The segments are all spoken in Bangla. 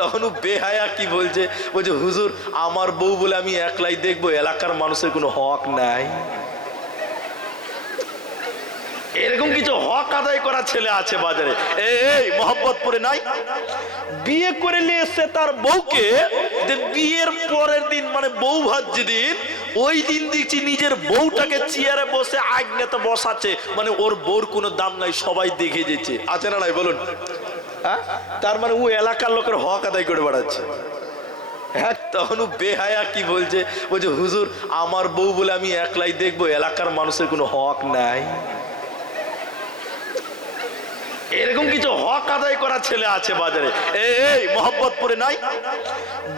তখন বেহায়া কি বলছে, বলছে হুজুর আমার বউ বলে আমি একলাই দেখবো, এলাকার মানুষের কোনো হক নাই। এরকম কিছু হক আদায় করা ছেলে আছে বাজারে। এই মোহাম্মদপুরে নাই, বিয়ে করে নিয়ে এসছে তার বউকে, বিয়ের পরের দিন মানে বউ ভাত যেদিন, ওই দিন দেখছি নিজের বউটাকে চেয়ারে বসে আগ্নেতে বসাচ্ছে, মানে ওর বউর কোনো দাম নাই, সবাই দেখে যেছে। আছে না নাই বলুন? হ্যাঁ, তার মানে ও এলাকার লোকের হক আদায় করে বেড়াচ্ছে। হ্যাঁ, তখন বেহায়া কি বলছে, বলছে হুজুর আমার বউ বলে আমি একলাই দেখবো, এলাকার মানুষের কোনো হক নাই। এরকম কিছু হক আদায় করা ছেলে আছে বাজারে। এই মোহাম্মদপুরে নাই,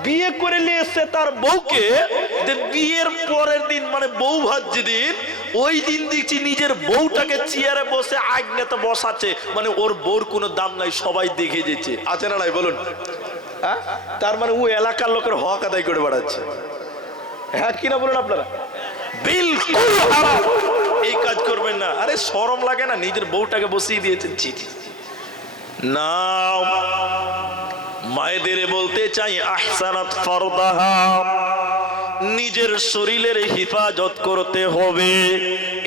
বিয়ে করে নিয়ে এসছে তার বউকে, বিয়ের পরের দিন মানে বউ ভাত যেদিন, ওই দিন দেখছি নিজের বউটাকে চেয়ারে বসে আগ্নেতে বসাচ্ছে, মানে ওর বউর কোনো দাম নাই, সবাই দেখে যেছে। আছে না নাই বলুন? হ্যাঁ, তার মানে ও এলাকার লোকের হক আদায় করে বেড়াচ্ছে। হ্যাঁ কিনা বলুন আপনারা? বিলকুল হারাম, এই কাজ করবেন না। আরে শরম লাগে না? নিজের বউটাকে বসিয়ে দিয়েছেন। নাও মায়েদের বলতে চাই আহসানাত ফারদাহা, নিজের শরীরের হেফাজত করতে হবে,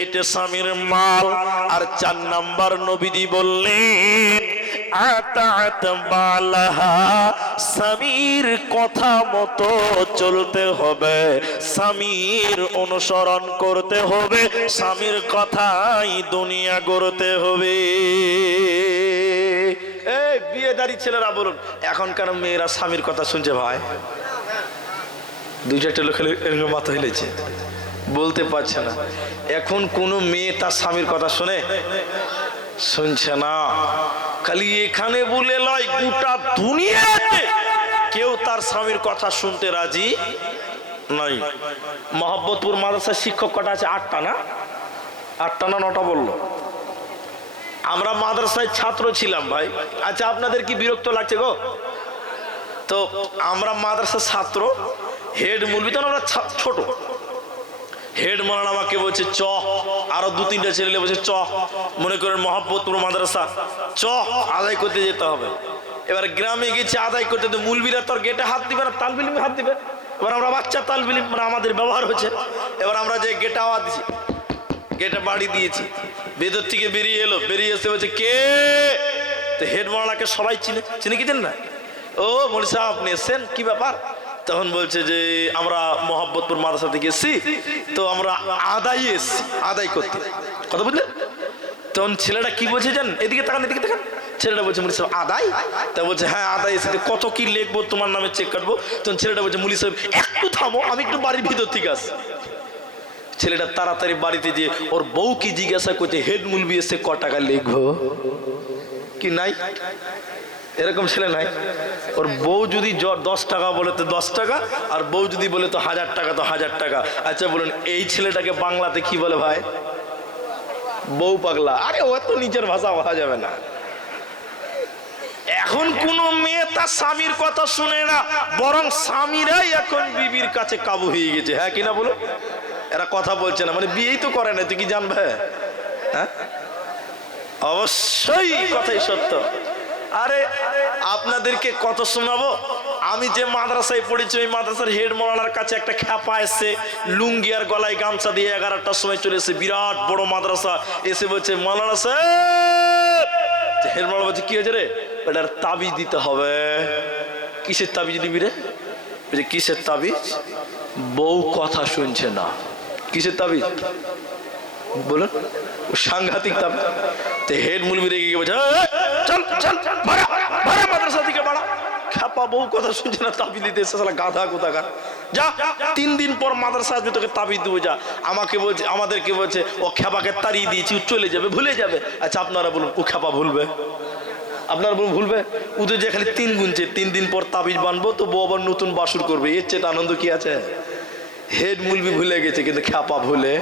এটা স্বামীর মাল। আর 4 নাম্বার নবীজি বললেন আতাত বালাহা, স্বামীর কথা মতো চলতে হবে, স্বামীর অনুসরণ করতে হবে, স্বামীর কথাই দুনিয়া গড়তে হবে। এই বিয়েদারি ছেলেরা বলুন, এখনকার মেয়েরা স্বামীর কথা শুনছে ভাই? 2-4টা লোক মাথা হিলেছে, বলতে পারছে না। এখন কোন মেয়ে তার স্বামীর কথা শুনছে না। খালি এখানে বলে লয়, গোটা দুনিয়াতে কেউ তার স্বামীর কথা শুনতে রাজি নাই। মোহাম্মদপুর মাদ্রাসার শিক্ষক কটা আছে? 8টা না? 8টা না 9টা বললো? আমরা মাদ্রাসায় ছাত্র ছিলাম ভাই। আচ্ছা আপনাদের কি বিরক্ত লাগছে গো? তো আমরা মাদ্রাসার ছাত্র, হেড মুলবি তো আমরা ছোট, হেড মাওলানা আমাকে বলছে চ, আরো 2-3টা ছেলে বলছে চ, মনে করেন মোহাম্মদপুর মাদ্রাসা, চ আদায় করতে যেতে হবে। এবার গ্রামে গেছে আদায় করতে, তো মুলবিরা তোর গেটে হাত দিবে না, তালবিলিমে হাত দিবে। এবার আমরা বাচ্চা তালবিলিম, মানে আমাদের ব্যবহার হচ্ছে। এবার আমরা যে গেটে আওয়াজ দিছি, গেটে বাড়ি দিয়েছি, ভেতর থেকে বেরিয়ে এলো, বেরিয়ে এসে বলছে কে? তো হেড মাওলানাকে সবাই চিনে কি না? ও মৌলভী সাহেব আপনি এসছেন, কি ব্যাপার? তখন বলছে যে আমরা মোহাম্মদপুর মাদ্রাসা থেকে এসছি, তো আমরা আদায় করতে। কথা বুঝলেন? তখন ছেলেটা কি বলছে জান, এদিকে তাকান, এদিকে তাকান। ছেলেটা বলছে মৌলভী সাহেব আদায়? তা বলছে হ্যাঁ আদায় এসেছে, কত কি লিখবো তোমার নামে চেক কাটবো। তখন ছেলেটা বলছে মৌলভী সাহেব একটু থামো, আমি একটু বাড়ির ভিতর থেকে আসি। ছেলেটা তাড়াতাড়ি বাড়িতে গিয়ে ওর বউ কি জিজ্ঞাসা করছে, হেড মুলবি এসে ক টাকা লিখবো কি? নাই, এরকম ছেলে নাই। ওর বউ যদি 10 টাকা বলে তো 10 টাকা, আর বউ যদি বলে তো 1000 টাকা তো 1000 টাকা। আচ্ছা বলুন এই ছেলেটাকে বাংলাতে কি বলে ভাই? বউ পাগলা। আরে ও তো নিজের ভাষা বলা যাবে না। এখন কোন মেয়ে তার স্বামীর কথা শুনে না, বরং স্বামীরাই এখন বিবির কাছে কাবু হয়ে গেছে। হ্যাঁ কিনা বলুন? এরা কথা বলছে না, মানে বিয়েই তো করে না, তুই কি জানবে? হ্যাঁ অবশ্যই কথাই সত্য। আরে আপনাদেরকে কত শোনাবো। আমি যে মাদ্রাসায় পড়েছি ওই মাদ্রাসার হেড মাওলানার কাছে একটা খ্যাপা এসে লুঙ্গি আর গলায় গামছা দিয়ে 11টার সময় চলে এসে, বিরাট বড় মাদ্রাসা, এসে বলছে মাওলানা সাহেব। হেড মাওলানা বলছে কি হয়েছে রে? এটার তাবিজ দিতে হবে। কিসের তাবিজ দিবি রে? বলছে কিসের তাবিজ? বউ কথা শুনছে না। কিসের তাবিজ বলুন? সাংঘাতিক তাবিজ। তো হেড মুলবি রেগে গিয়ে বলছে চল চল ভাড়া মাদ্রাসা থেকে ভাড়া। খ্যাপা বউ কথা শুনছে না, তাবিজ দিতে এসে শালা গাধা কোথাকার। যা 3 দিন পর মাদ্রাসা আসবে, তোকে তাবিজ দেবো যা। আমাকে বলছে, আমাদেরকে বলছে ও খ্যাপাকে তাড়িয়ে দিয়েছি, চলে যাবে, ভুলে যাবে। আচ্ছা আপনারা বলুন ও খ্যাপা ভুলবে? আপনারা বলুন ভুলবে? ওদের যে খালি 3 গুনছে, 3 দিন পর তাবিজ বানবো তো বউ আবার নতুন বাসুর করবে, এর চেয়ে আনন্দ কি আছে? হেড মুলবি ভুলে গেছে কিন্তু খ্যাপা ভুলবে?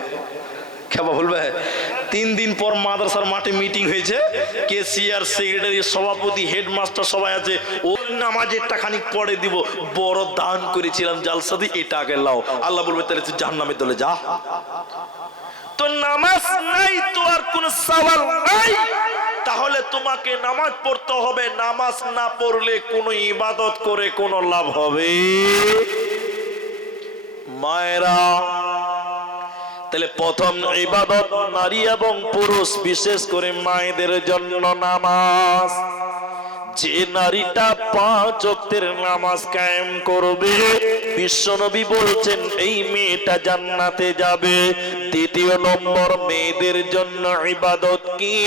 3 দিন পর মাদ্রাসার মাঠে মিটিং হয়েছে, কেসিআর, সেক্রেটারি, সভাপতি, হেডমাস্টার সবাই আছে। ও নামাজের টাকানি পরে দিব, বড় দান করেছিলাম জালসাদি, এটা আগে লাও। আল্লাহ বলবে তাহলে তুই জাহান্নামে চলে যা। তো নামাজ নাই তো আর কোন সওয়াল নাই, তাহলে তোমাকে নামাজ পড়তে হবে। নামাজ না পড়লে কোনো ইবাদত করে কোনো লাভ হবে? মায়েরা, তাহলে প্রথম ইবাদত নারী এবং পুরুষ, বিশেষ করে মায়েদের জন্য নামাজ। যে নারীটা 5 ওয়াক্তের নামাজ কায়েম করবে, বিশ্বনবী বলছেন এই মেয়েটা জান্নাতে যাবে। দ্বিতীয় নম্বর, মেয়েদের জন্য ইবাদত কি?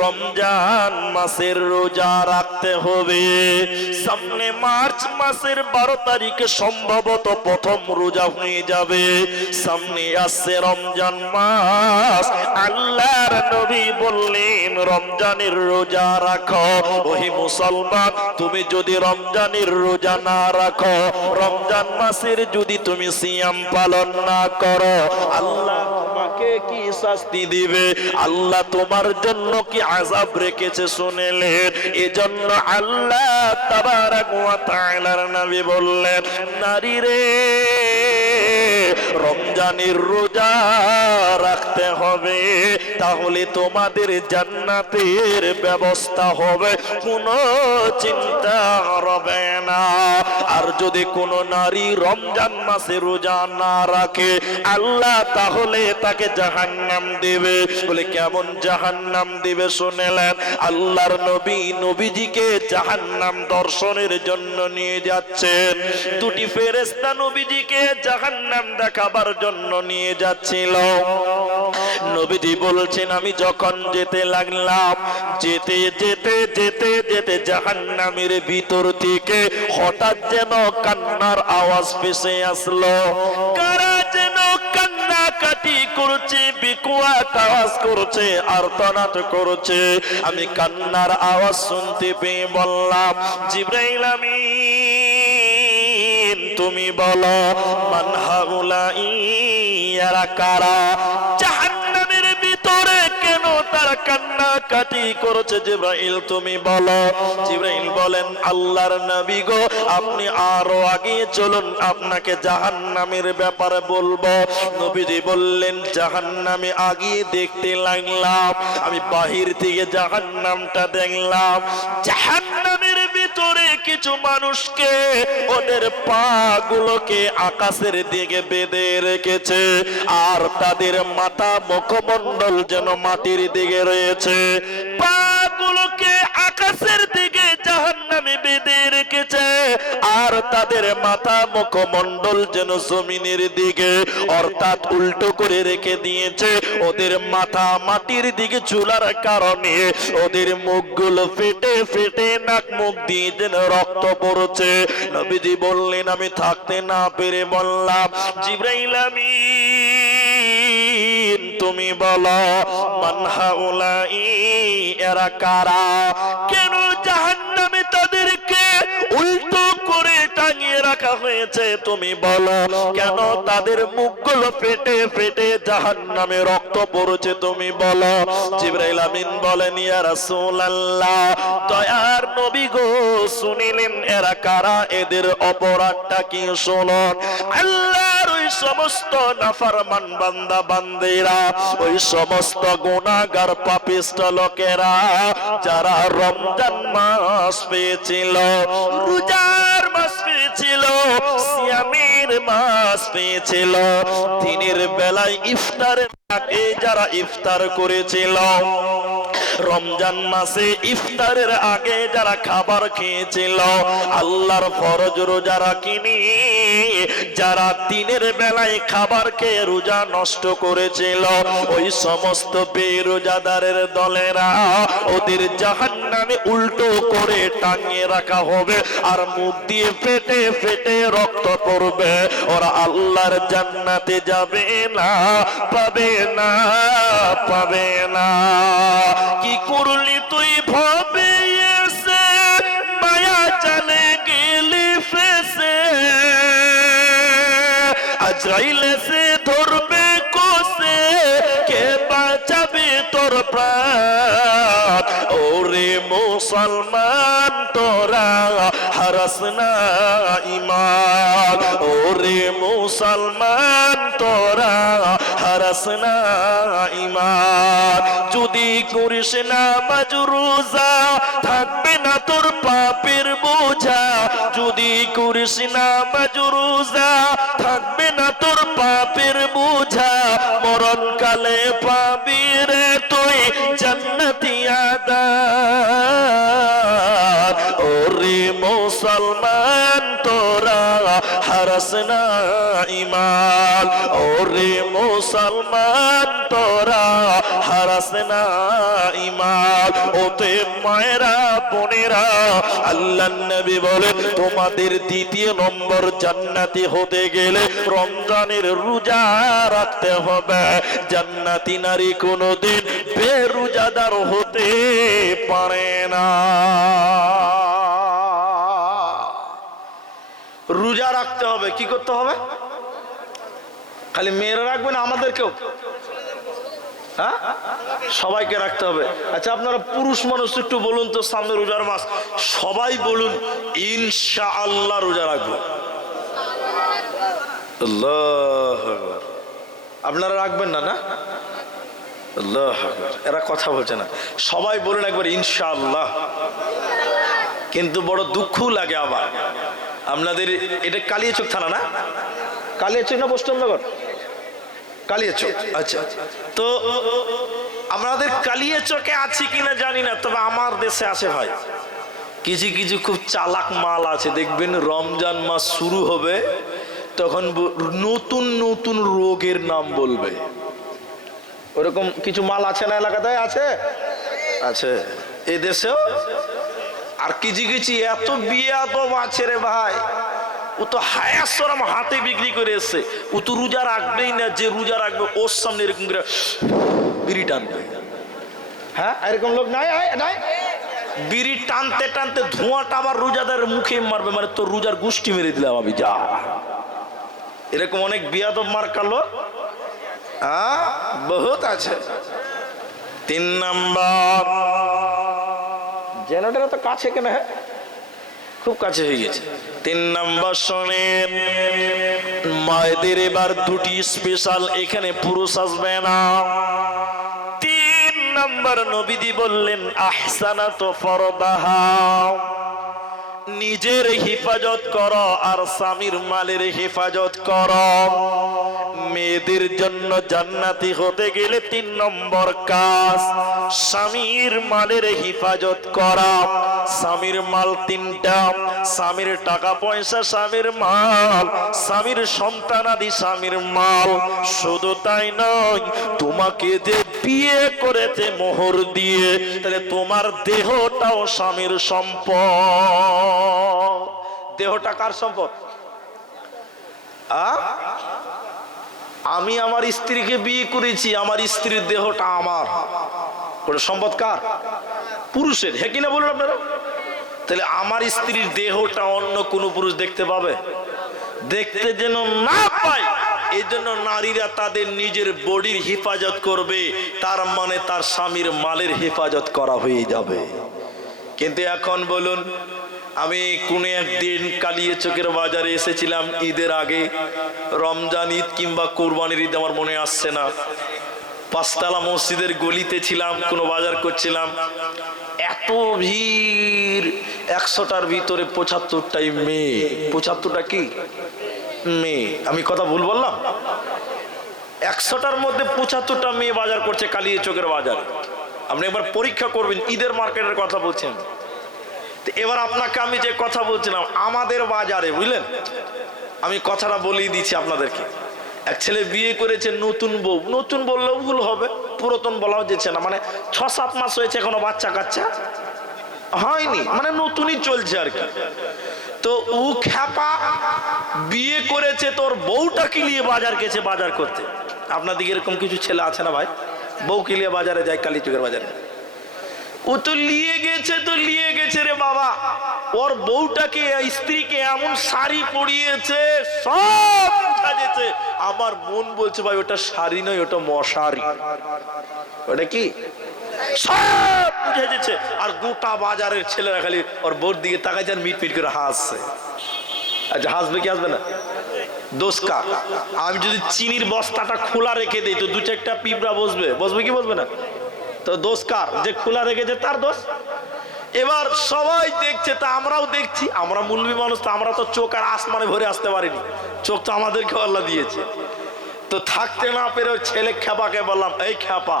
রমজান মাসের রোজা রাখতে হবে। সামনে মার্চ মাসের 12 তারিখে সম্ভবত প্রথম রোজা হয়ে যাবে। সামনে আসছে রমজান মাস। আল্লাহর নবী বললেন রমজানের রোজা রাখো। ওহে মুসলমান, তুমি যদি রমজানের রোজা না রাখো, রমজান মাসের যদি তুমি সিয়াম পালন না করো, আল্লাহ তোমাকে কি শাস্তি দিবে, আল্লাহ তোমার জন্য কি আযাব রেখেছে শুনেলেন। এজন্য আল্লাহ তাবারাক ওয়া তাআলার নবী বললেন, নারী রে, রমজানের রোজা রাখতে হবে, তাহলে তোমাদের জান্নাতের ব্যবস্থা হবে, কোনো চিন্তা হবে না। আর যদি কোনো নারী রমজান মাসে রোজা না রাখে, আল্লাহ তাহলে তাকে জাহান্নাম দেবে। বলে কেমন জাহান্নাম দিবে শুনেলেন। আল্লাহর নবী নবীজিকে জাহান্নাম দর্শনের জন্য নিয়ে যাচ্ছেন। দুটি ফেরেশতা নবীজিকে জাহান্নাম দেখাবার জন্য নিয়ে যাচ্ছিল। নবীজি বলছেন, আমি যখন যেতে লাগলাম, যেতে যেতে যেতে যেতে জাহান্নামের ভিতর থেকে হঠাৎ যেন কান্নার আওয়াজ ভেসে আসলো। কারা যেন কান্নাকাটি করছে, বিকোয়াট আওয়াজ করছে, আর্তনাদ করছে। আমি কান্নার আওয়াজ শুনতে পেয়ে বললাম, জিবরাইল আমিন, তুমি বলো মান হাউলাই, এরা কারা? জাহান্নামের ভিতরে কেন তারা কান্নাকাটি করেছে? জিবরাইল তুমি বলো। জিবরাইল বলেন, আল্লাহর নবী গো, আপনি আরো আগে চলুন, আপনাকে জাহান্নামের ব্যাপারে বলবো। নবীজি বললেন, জাহান্নামে আগিয়ে দেখতে লাগলাম। আমি বাহির থেকে জাহান্নামটা দেখলাম। জাহান্নামের ভিতরে কিছু মানুষকে ওদের পা গুলোকে আকাশের দিকে বেঁধে রেখেছে, আর তাদের মাথা মুখমণ্ডল যেন মাটির দিকে রয়েছে। পা গুলোকে আকাশের দিকে জাহান্নামে বেঁধে রেখেছে, আর তাদের মাথা মুখমণ্ডল যেন জমিনের দিকে, অর্থাৎ উল্টো করে রেখে দিয়েছে। ওদের মাথা মাটির দিকে ঝুলার কারণে ওদের মুখগুলো ফেটে ফেটে নাক মুখ দিয়ে যেন রক্ত পড়ছে। নবীজি বললেন, আমি থাকতে না পেরে বললাম, জিবরাইল আমিন, তুমি বলো মান হাউলাই, এরা কারা? কেন জাহান্নামে তাদেরকে উল্টো করে টাঙিয়ে রাখা হয়েছে? তুমি বলো, কেন তাদের মুখগুলো ফেটে ফেটে জাহান্নামে রক্ত পড়ছে? তুমি বলো। জিবরাইল আমিন বলেন, ইয়া রাসূলুল্লাহ, দয়ার নবী গো, শুনিলেন এরা কারা, এদের অপরাধটা কি শুনুন। আল্লাহর ওই সমস্ত নাফরমান বান্দা বান্দিরা, ওই সমস্ত গুনাহগার পাপিষ্ট লোকেরা, যারা রমজান মাস পেয়েছিল, রোজার মাস পেয়েছিল, সিয়ামের মাস পেয়েছিল, দিনের বেলায় ইফতারের আগে যারা ইফতার করেছিল, রমজান মাসে ইফতারের আগে যারা খাবার খেয়েছিল, আল্লাহর ফরজ রোজা রাখিনি, যারা দিনের বেলায় খাবার খেয়ে রোজা নষ্ট করেছিল, ওই সমস্ত বেরোজাদারের দলেরা, ওদের জাহান্নামে উল্টো করে টাঙিয়ে রাখা হবে, আর মুখ দিয়ে ফেটে ফেটে রক্ত পড়বে। ওরা আল্লাহর জান্নাতে যাবে না, পাবে না, পাবে না। কি করলি তুই ভাবে এসে, মায়া জালে গেলি ফেসে, আজরাইল এসে ধরবে কোসে, কে বাঁচাবে তোর প্রাণ? ওরে মুসলমান, তোরা হারাস না ঈমান। ওরে মুসলমান, তোরা হারাস না ঈমান। যদি করিস না নামাজ রোজা, থাকবে না তোর পাপের বোঝা। যদি করিস নামাজ রোজা, থাকবে না তোর পাপের বোঝা। মরণকালে পাবি রে তুই জান্নাতি আদার। ওরে মুসলমান তোরা হারাস না ঈমান, ওরে মুসলমান তোরা হারাস না ঈমান। ওতে মায়েরা বোনেরা, আল্লাহর নবী বলেন তোমাদের দ্বিতীয় নম্বর জান্নাতি হতে গেলে রমজানের রোজা রাখতে হবে। জান্নাতি নারী কোনোদিন বেরোজাদার হতে পারে না। রোজা রাখতে হবে। কি করতে হবে? খালি মেয়েরা রাখবে না, আমাদেরকেও? হ্যাঁ, সবাইকে রাখতে হবে। আচ্ছা, আপনারা পুরুষ মানুষ একটু বলুন তো, সামনে রোজার মাস, সবাই বলুন ইনশাআল্লাহ রোজা রাখবো। আল্লাহু আকবার। আপনারা রাখবেন না? না, আল্লাহু আকবার। এরা কথা বলছে না। সবাই বলুন একবার ইনশাআল্লাহ। কিন্তু বড় দুঃখ লাগে আবার আপনাদের, এটা কালিয়াচক থানা না? কালিয়াচক না পশ্চিমনগর? কালিয়াচক। আচ্ছা, তো আমাদের কালিয়াচকে আছে কিনা জানি না, তবে আমার দেশে আছে ভাই। কিছু কিছু খুব চালাক মাল আছে, দেখবেন রমজান মাস শুরু হবে তখন নতুন নতুন রোগের নাম বলবে। ওরকম কিছু মাল আছে না এলাকাতে? আছে, আছে এই দেশেও। আর কিছু কিছু এত বিয়াদব আছে রে ভাই, ও তো হায়াসরম হাতে বিক্রি করে এসছে। ও তো রোজা রাখবেই না, যে রোজা রাখবে ওর সামনে এরকম করে বিড়ি টানবে। হ্যাঁ, এরকম লোক নাই? নাই, বিড়ি টানতে টানতে ধোঁয়াটা আবার রোজাদার মুখে মারবে, মানে তোর রোজার গোষ্ঠী মেরে দিলাম আমি, যা। এরকম অনেক বিয়াদব মার্কা লোক বহুত আছে। 3 নম্বর, জেনারেটর তো কাছে কেন? হ্যাঁ, খুব কাছে হয়ে গেছে। 3 নম্বর শোনেন, মায়েদের এবার দুটি স্পেশাল, এখানে পুরুষ আসবে না। 3 নম্বর নবীজি বললেন আহসানাতু ফরদাহা, নিজের হেফাজত করো আর স্বামীর মালের হেফাজত করো। মেয়েদের জন্য জান্নাতি হতে গেলে 3 নম্বর কাজ স্বামীর মালের হেফাজত করা। স্বামীর মাল 3টা, স্বামীর টাকা পয়সা স্বামীর মাল, স্বামীর সন্তানাদি স্বামীর মাল। শুধু তাই নয়, তোমাকে যে বিয়ে করেছে মোহর দিয়ে, তাহলে তোমার দেহটাও স্বামীর সম্পদ। দেহটা কার সম্পদ? আমি আমার স্ত্রীকে বিয়ে করেছি, আমার স্ত্রীর দেহটা আমার। ওটা সম্পদ কার? পুরুষের। হ্যাঁ কিনা বলুন আপনারা? তাহলে আমার স্ত্রীর দেহটা অন্য কোন পুরুষ দেখতে পাবে? দেখতে যেন না পায়, এই জন্য নারীরা তাদের নিজের বডির হেফাজত করবে, তার মানে তার স্বামীর মালের হেফাজত করা হয়ে যাবে। কিন্তু এখন বলুন, আমি কোন একদিন কালিয়াচকের বাজারে এসেছিলাম ঈদের আগে, রমজান ঈদ কিংবা কোরবানির ঈদ আমার মনে আসছে না। 5 তলা মসজিদের গলিতে ছিলাম, কোনো বাজার করছিলাম। এত ভিড়, 100টার ভিতরে 75টাই মেয়ে। 75টা কি মেয়ে? আমি কথা ভুল বললাম? 100টার মধ্যে 75টা মেয়ে বাজার করছে কালিয়াচকের বাজারে। আপনি একবার পরীক্ষা করবেন, ঈদের মার্কেটের কথা বলছেন। এবার আপনাকে আমি যে কথা বলছিলাম, আমাদের বাজারে, বুঝলেন, আমি কথাটা বলেই দিচ্ছি আপনাদেরকে। এক ছেলে বিয়ে করেছে, নতুন বউ। নতুন বললেও ভুল হবে, পুরাতন বলাও যেছে না, মানে 6-7 মাস হয়েছে, এখনো বাচ্চা কাচ্চা হয়নি, মানে নতুনই চলছে আর কি। তো ও খ্যাপা বিয়ে করেছে, তোর বউটাকে নিয়ে বাজার গেছে বাজার করতে। আপনাদের এরকম কিছু ছেলে আছে না ভাই, বউকে নিয়ে বাজারে যায় কালীচকের বাজারে? ও তো লিয়ে গেছে, তো লিয়ে গেছে রে বাবা, ওর বউটাকে স্ত্রীকে এমন শাড়ি পরিয়েছে, সব সাজেছে। আমার মন বলছে ভাই ওটা শাড়ি নয়, ওটা মশারি। ওটা কি? সব বুঝে যাচ্ছে। আর গোটা বাজারের ছেলেরা খালি ওর বউর দিকে তাকাইছে আর মিট মিট করে হাসছে। আচ্ছা, হাসবে কি হাসবে না? দোষ কার? আমি যদি চিনির বস্তাটা খোলা রেখে দিই তো 2-4টা পিঁপড়া বসবে, বসবে কি বসবে না? তো দোষ কার? যে খোলা রেখেছে তার দোষ। এবার সবাই দেখছে, তা আমরাও দেখছি, আমরা মুলবি মানুষ, তো আমরা তো চোখ আর আসমানে ভরে আসতে পারিনি, চোখ তো আমাদেরকে আল্লাহ দিয়েছে। তো থাকতে না পেরে ওই ছেলে খ্যাপাকে বললাম, এই খ্যাপা,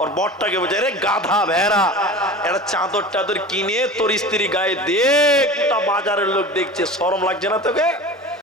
ওর বরটাকে বলছে, রে গাধা ভেড়া, একটা চাদর টাদর কিনে তোর স্ত্রী গায়ে দে, গোটা বাজারের লোক দেখছে, শরম লাগছে না তোকে?